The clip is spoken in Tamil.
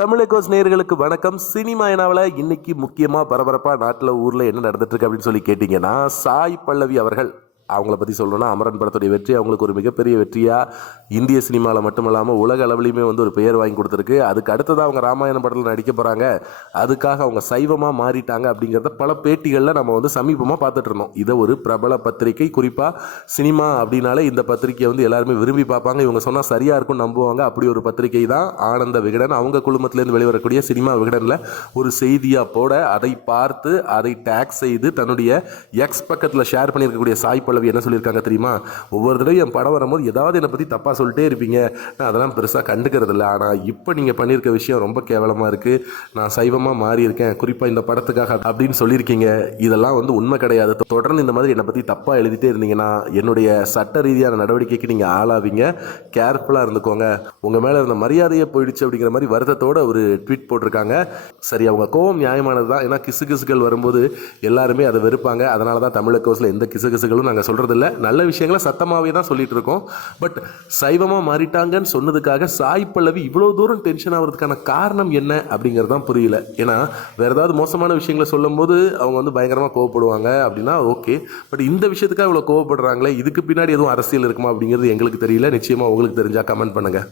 தமிழகோஸ் நேர்களுக்கு வணக்கம். சினிமா எனாவில் இன்னைக்கு முக்கியமாக பரபரப்பாக நாட்டில் ஊரில் என்ன நடந்துட்டு இருக்கு அப்படின்னு சொல்லி கேட்டிங்கன்னா சாய் பல்லவி அவர்கள். அவங்கள பற்றி சொல்லணும்னா அமரன் படத்துடைய வெற்றி அவங்களுக்கு ஒரு மிகப்பெரிய வெற்றியாக இந்திய சினிமாவில் மட்டும் இல்லாமல் உலக அளவுலையுமே வந்து ஒரு பெயர் வாங்கி கொடுத்துருக்கு. அதுக்கு அடுத்ததாக அவங்க ராமாயணம் படத்தில் நடிக்க போகிறாங்க அதுக்காக அவங்க சைவமாக மாறிட்டாங்க அப்படிங்கிறத பல பேட்டிகளில் நம்ம வந்து சமீபமாக பார்த்துட்டு இருந்தோம். இதை ஒரு பிரபல பத்திரிகை குறிப்பாக சினிமா அப்படின்னாலே இந்த பத்திரிகையை வந்து எல்லாருமே விரும்பி பார்ப்பாங்க. இவங்க சொன்னால் சரியாக இருக்கும்னு நம்புவாங்க. அப்படி ஒரு பத்திரிகை தான் ஆனந்த விகடன். அவங்க குழுமத்திலேருந்து வெளிவரக்கூடிய சினிமா விகடனில் ஒரு செய்தியாக போட அதை பார்த்து அதை டேக் செய்து தன்னுடைய எக்ஸ் பக்கத்தில் ஷேர் பண்ணியிருக்கக்கூடிய சாய் பல்லவி என்ன சொல்லியிருக்காங்க தெரியுமா? ஒவ்வொரு தடவையும் என் படம் வரும்போது ஏதாவது என்னை பற்றி தப்பாக சொல்லிட்டே இருப்பீங்க. நான் அதெல்லாம் பெருசாக கண்டுக்கிறது இல்லை. ஆனால் இப்போ நீங்கள் பண்ணியிருக்க விஷயம் ரொம்ப கேவலமாக இருக்குது நான் சைவமாக மாறி இருக்கேன் குறிப்பாக இந்த படத்துக்காக அப்படின்னு சொல்லியிருக்கீங்க. இதெல்லாம் வந்து உண்மை கிடையாது. தொடர்ந்து இந்த மாதிரி என்னை பற்றி தப்பாக எழுதிட்டே இருந்தீங்கன்னா என்னுடைய சட்ட ரீதியான நடவடிக்கைக்கு நீங்கள் ஆளாவீங்க. கேர்ஃபுல்லாக இருந்துக்கோங்க. உங்கள் மேலே இருந்த மரியாதையை போயிடுச்சு அப்படிங்கிற மாதிரி வருத்தத்தோட ஒரு ட்வீட் போட்டிருக்காங்க. சரி அவங்க கோவம் நியாயமானது தான் ஏன்னா கிசு கிசுகள் வரும்போது எல்லாருமே அதை வெறுப்பாங்க. அதனால தான் தமிழக கோர்ஸில் எந்த கிசு கிசுகளும் நாங்கள் சொல்கிறதில்ல நல்ல விஷயங்களை சத்தமாகவே தான் சொல்லிட்டு இருக்கோம் பட் சைவமாக மாறிட்டாங்கன்னு சொன்னதுக்காக சாய் பல்லவி இவ்வளோ தூரம் டென்ஷன் ஆகிறதுக்கான காரணம் என்ன அப்படிங்கிறது தான் புரியல. ஏன்னா வேறு ஏதாவது மோசமான விஷயங்களை சொல்லும்போது அவங்க வந்து பயங்கரமாக கோவப்படுவாங்க அப்படின்னா ஓகே பட் இந்த விஷயத்துக்காக இவ்வளோ கோவப்படுறாங்களே இதுக்கு பின்னாடி எதுவும் அரசியல் இருக்குமா அப்படிங்கிறது எங்களுக்கு தெரியல. நிச்சயமாக உங்களுக்கு தெரிஞ்சால் கமெண்ட் பண்ணுங்கள்